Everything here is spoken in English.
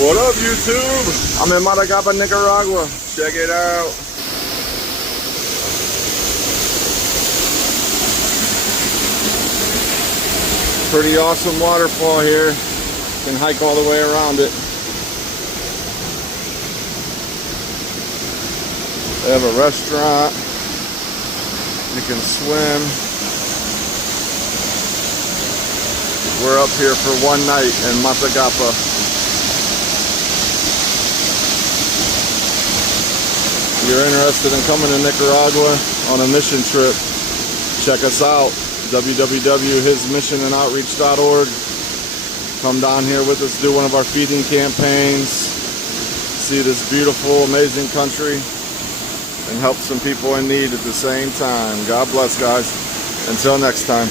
What up, YouTube? I'm in Nicaragua, Nicaragua. Check it out. Pretty awesome waterfall here. Can hike all the way around it. They have a restaurant. You can swim. We're up here for one night in Matagapa. If you're interested in coming to Nicaragua on a mission trip, check us out. www.hismissionandoutreach.org. Come down here with us, do one of our feeding campaigns, see this beautiful, amazing country, and help some people in need at the same time. God bless, guys. Until next time.